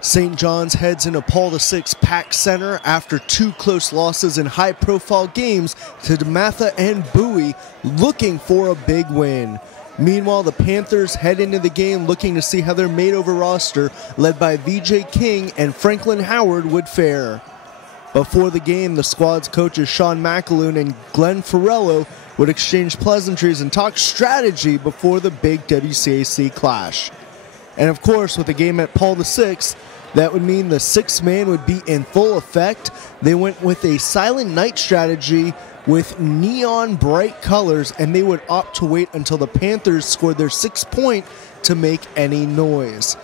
St. John's heads into Paul VI Pack Center after two close losses in high-profile games to DeMatha and Bowie, looking for a big win. Meanwhile, the Panthers head into the game looking to see how their made-over roster, led by VJ King and Franklin Howard, would fare. Before the game, the squad's coaches Sean McAloon and Glenn Ferrello would exchange pleasantries and talk strategy before the big WCAC clash. And of course, with the game at Paul VI, that would mean the sixth man would be in full effect. They went with a silent night strategy with neon bright colors, and they would opt to wait until the Panthers scored their sixth point to make any noise.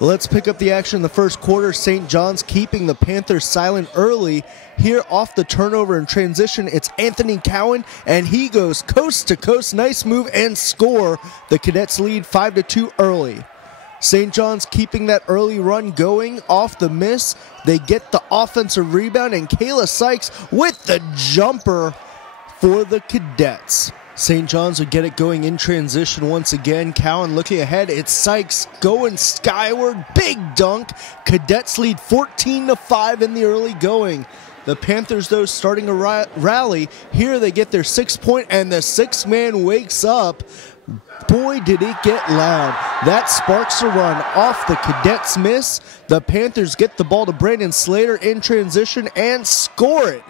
Let's pick up the action in the first quarter. St. John's keeping the Panthers silent early. Here off the turnover and transition, it's Anthony Cowan, and he goes coast to coast. Nice move and score. The Cadets lead 5-2 early. St. John's keeping that early run going off the miss. They get the offensive rebound, and Kayla Sykes with the jumper for the Cadets. St. John's would get it going in transition once again. Cowan looking ahead. It's Sykes going skyward. Big dunk. Cadets lead 14-5 in the early going. The Panthers, though, starting a rally. Here they get their 6 point, and the sixth man wakes up. Boy, did it get loud. That sparks a run off the Cadets' miss. The Panthers get the ball to Brandon Slater in transition and score it.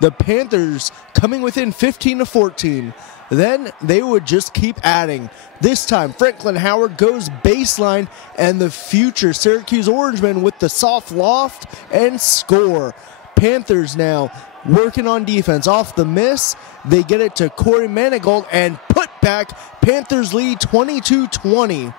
The Panthers coming within 15-14. Then they would just keep adding. This time, Franklin Howard goes baseline, and the future Syracuse Orangemen with the soft loft and score. Panthers now working on defense. Off the miss, they get it to Corey Manigault and put back. Panthers lead 22-20.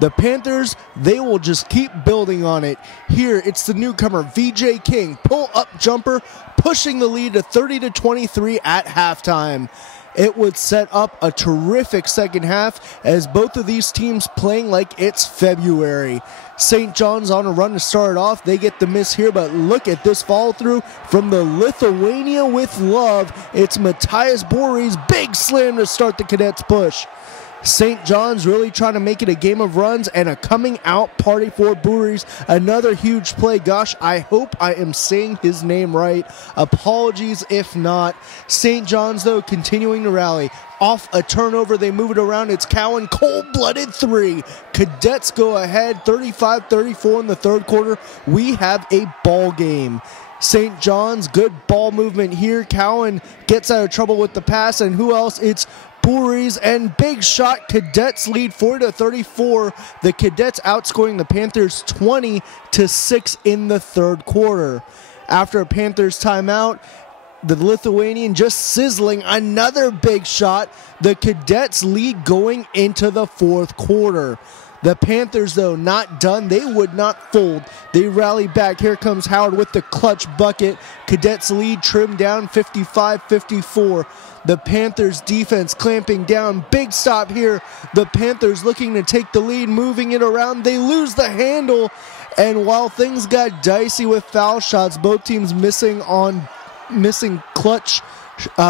The Panthers, they will just keep building on it. Here, it's the newcomer, VJ King. Pull-up jumper, pushing the lead to 30-23 at halftime. It would set up a terrific second half as both of these teams playing like it's February. St. John's on a run to start off. They get the miss here, but look at this follow-through from the Lithuania with love. It's Matthias Boris' big slam to start the Cadets push. St. John's really trying to make it a game of runs and a coming out party for Boris. Another huge play. Gosh, I hope I am saying his name right. Apologies if not. St. John's, though, continuing to rally. Off a turnover, they move it around. It's Cowan, cold-blooded three. Cadets go ahead 35-34 in the third quarter. We have a ball game. St. John's, good ball movement here. Cowan gets out of trouble with the pass, and who else? It's Boris, and big shot. Cadets lead 40-34. The Cadets outscoring the Panthers 20-6 in the third quarter. After a Panthers timeout, the Lithuanian just sizzling another big shot. The Cadets lead going into the fourth quarter. The Panthers, though, not done. They would not fold. They rally back. Here comes Howard with the clutch bucket. Cadets lead trimmed down 55-54. The Panthers defense clamping down. Big stop here. The Panthers looking to take the lead, moving it around. They lose the handle. And while things got dicey with foul shots, both teams missing clutch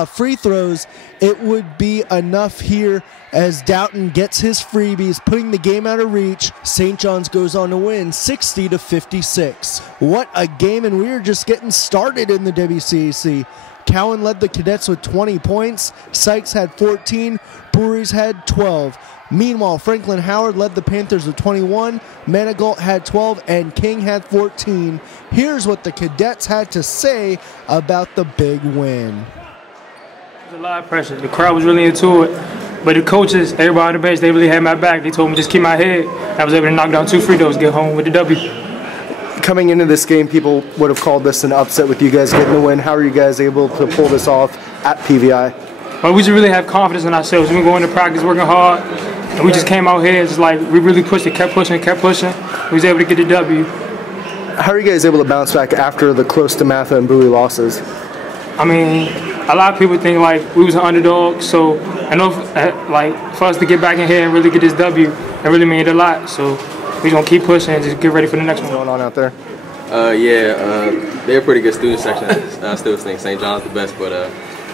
free throws, it would be enough here as Doughton gets his freebies, putting the game out of reach. St. John's goes on to win 60-56. What a game, and we are just getting started in the WCAC. Cowan led the Cadets with 20 points. Sykes had 14. Boris had 12. Meanwhile, Franklin Howard led the Panthers with 21. Manigault had 12, and King had 14. Here's what the Cadets had to say about the big win. There's a lot of pressure. The crowd was really into it. But the coaches, everybody on the bench, they really had my back. They told me just keep my head. I was able to knock down 2 free throws, get home with the W. Coming into this game, people would have called this an upset with you guys getting the win. How are you guys able to pull this off at PVI? Well, we just really have confidence in ourselves. We've been going to practice, working hard, and we just came out here. It's like we really pushed it, kept pushing. We was able to get the W. How are you guys able to bounce back after the close to DeMatha and Bowie losses? I mean, a lot of people think like we was an underdog, so I know like for us to get back in here and really get this W, it really means a lot. So we're gonna keep pushing and just get ready for the next one. What's going on out there? They're a pretty good student section. I still think St. John's the best, but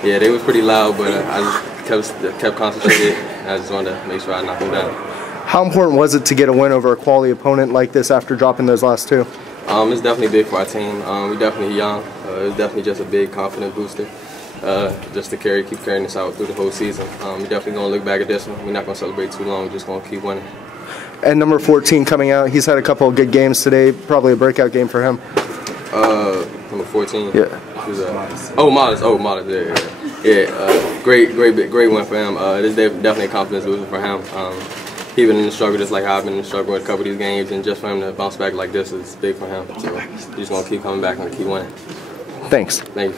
yeah, they was pretty loud, but I just kept concentrated. I just wanted to make sure I knocked them down. How important was it to get a win over a quality opponent like this after dropping those last two? It's definitely big for our team. We're definitely young. It's definitely just a big confidence booster. Just to keep carrying this out through the whole season. We're definitely going to look back at this one. We're not going to celebrate too long. We're just going to keep winning. And number 14 coming out, he's had a couple of good games today. Probably a breakout game for him. Number 14. Yeah. Modest. Yeah. Great win for him. This is definitely a confidence booster for him. He's been in the struggle just like I've been in the struggle with a couple of these games, and just for him to bounce back like this is big for him. So he's just gonna keep coming back and keep winning. Thanks. Thank you.